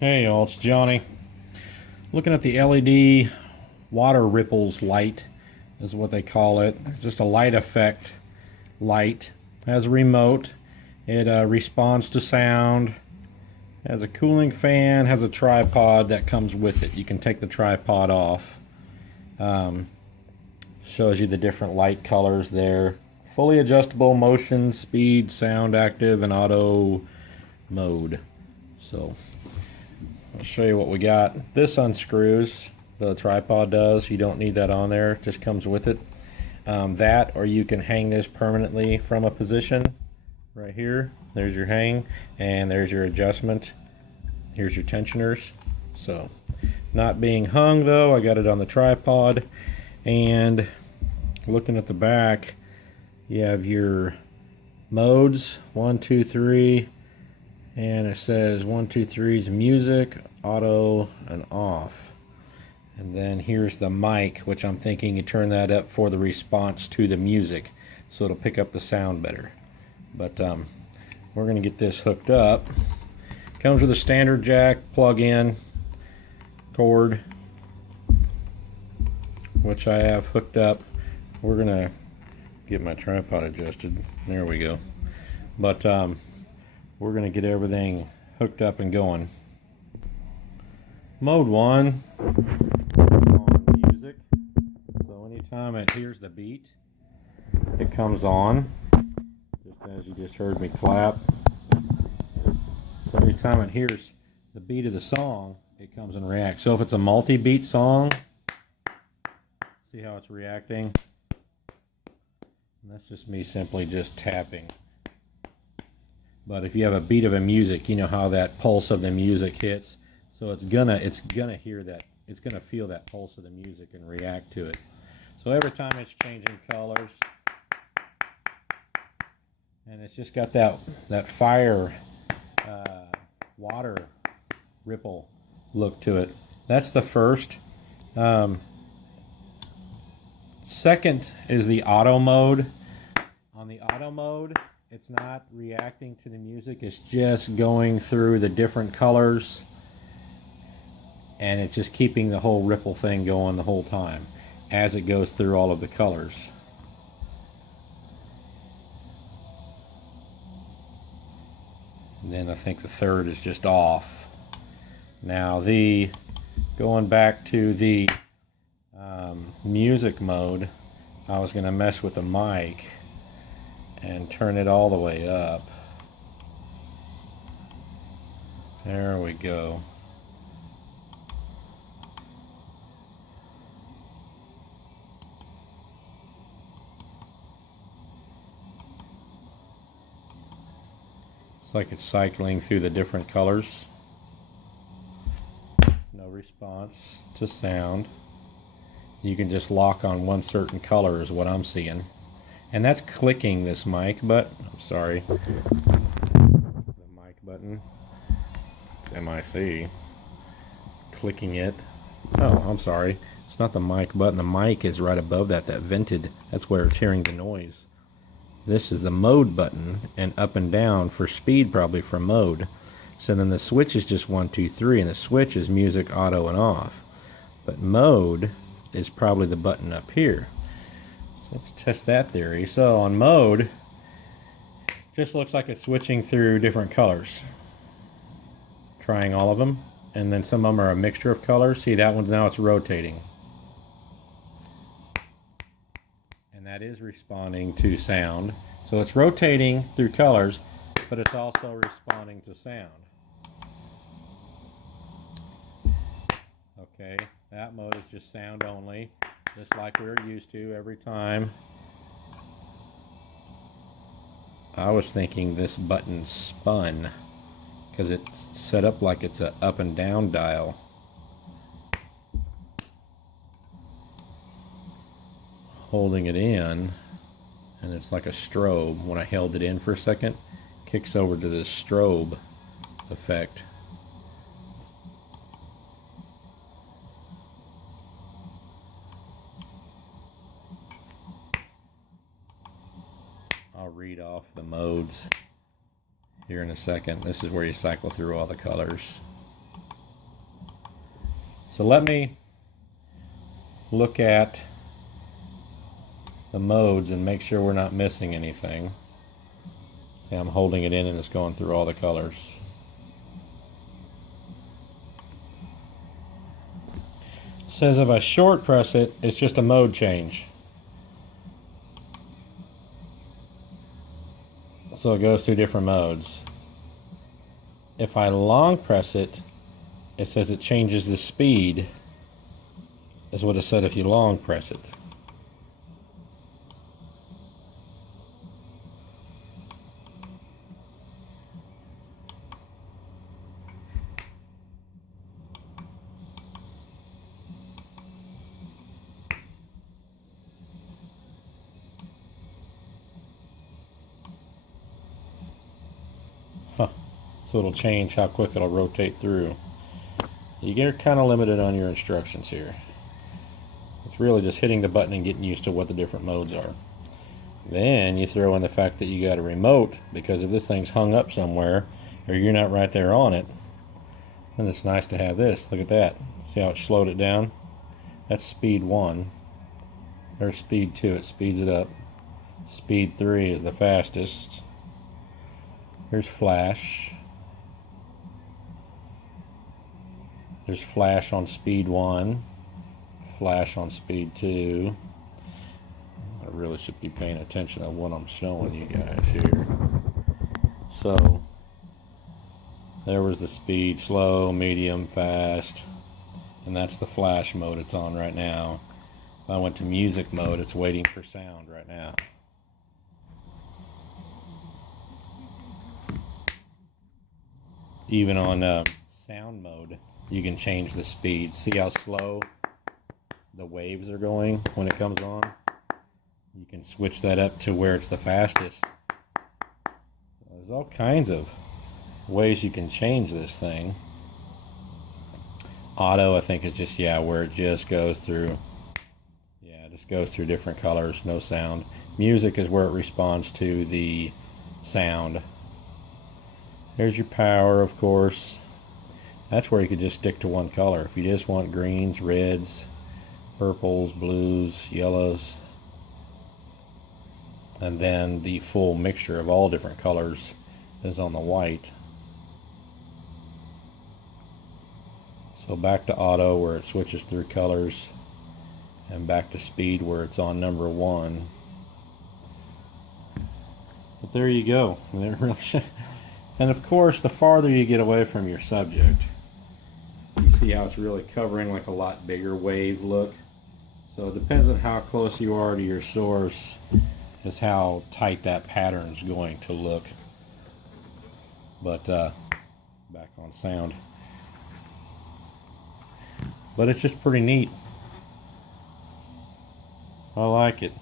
Hey y'all, it's Johnny. Looking at the LED water ripples light is what they call it. Just a light effect light. Has a remote. It responds to sound. Has a cooling fan. Has a tripod that comes with it. You can take the tripod off. Shows you the different light colors there. Fully adjustable motion, speed, sound active, and auto mode. So I'll show you what we got. This unscrews, the tripod does. You don't need that on there, it just comes with it. That, or you can hang this permanently from a position right here. There's your hang, and there's your adjustment. Here's your tensioners. So, not being hung though, I got it on the tripod. And looking at the back, you have your modes 1, 2, 3. And it says 1, 2, 3's music, auto, and off. And then here's the mic, which I'm thinking you turn that up for the response to the music, so it'll pick up the sound better. But we're going to get this hooked up. Comes with a standard jack, plug-in, cord, which I have hooked up. We're going to get my tripod adjusted. There we go. But we're going to get everything hooked up and going. Mode 1 on music. So anytime it hears the beat, it comes on, just as you just heard me clap. So anytime it hears the beat of the song, it comes and reacts. So if it's a multi-beat song, see how it's reacting? And that's just me simply just tapping. But if you have a beat of a music, you know how that pulse of the music hits. So it's gonna hear that. It's gonna feel that pulse of the music and react to it. So every time it's changing colors, and it's just got that fire water ripple look to it. That's the first. Second is the auto mode. On the auto mode, it's not reacting to the music, it's just going through the different colors, and it's just keeping the whole ripple thing going the whole time as it goes through all of the colors. And then I think the third is just off. Now going back to the music mode, I was going to mess with the mic and turn it all the way up. There we go. It's like it's cycling through the different colors. No response to sound. You can just lock on one certain color is what I'm seeing. And that's clicking this mic button. I'm sorry. The mic button. It's MIC. Clicking it. Oh, I'm sorry. It's not the mic button. The mic is right above that vented. That's where it's hearing the noise. This is the mode button, and up and down for speed, probably for mode. So then the switch is just 1, 2, 3, and the switch is music, auto, and off. But mode is probably the button up here. So let's test that theory. So on mode, just looks like it's switching through different colors. Trying all of them, and then some of them are a mixture of colors. See, that one's now it's rotating. And that is responding to sound. So it's rotating through colors, but it's also responding to sound. Okay, that mode is just sound only, just like we're used to every time. I was thinking this button spun because it's set up like it's a up and down dial. Holding it in, and it's like a strobe. When I held it in for a second, kicks over to this strobe effect. I'll read off the modes here in a second. This is where you cycle through all the colors. So let me look at the modes and make sure we're not missing anything. See, I'm holding it in and it's going through all the colors. It says if I short press it, it's just a mode change. So it goes through different modes. If I long press it, it says it changes the speed. Is what it said if you long press it. Huh. So it'll change how quick it'll rotate through. You get kind of limited on your instructions here. It's really just hitting the button and getting used to what the different modes are. Then you throw in the fact that you got a remote, because if this thing's hung up somewhere or you're not right there on it, then it's nice to have this. Look at that. See how it slowed it down? That's speed 1. There's speed 2. It speeds it up. Speed 3 is the fastest. Here's flash. There's flash on speed 1. Flash on speed 2. I really should be paying attention to what I'm showing you guys here. So there was the speed, slow, medium, fast, and that's the flash mode it's on right now. If I went to music mode, it's waiting for sound right now. Even on sound mode, you can change the speed. See how slow the waves are going when it comes on? You can switch that up to where it's the fastest. There's all kinds of ways you can change this thing. Auto, I think, is just, where it just goes through. It just goes through different colors, no sound. Music is where it responds to the sound. There's your power, of course. That's where you could just stick to one color. If you just want greens, reds, purples, blues, yellows, and then the full mixture of all different colors is on the white. So back to auto where it switches through colors, and back to speed where it's on number 1. But there you go. And of course, the farther you get away from your subject, you see how it's really covering like a lot bigger wave look. So it depends on how close you are to your source is how tight that pattern's going to look. But back on sound. But it's just pretty neat. I like it.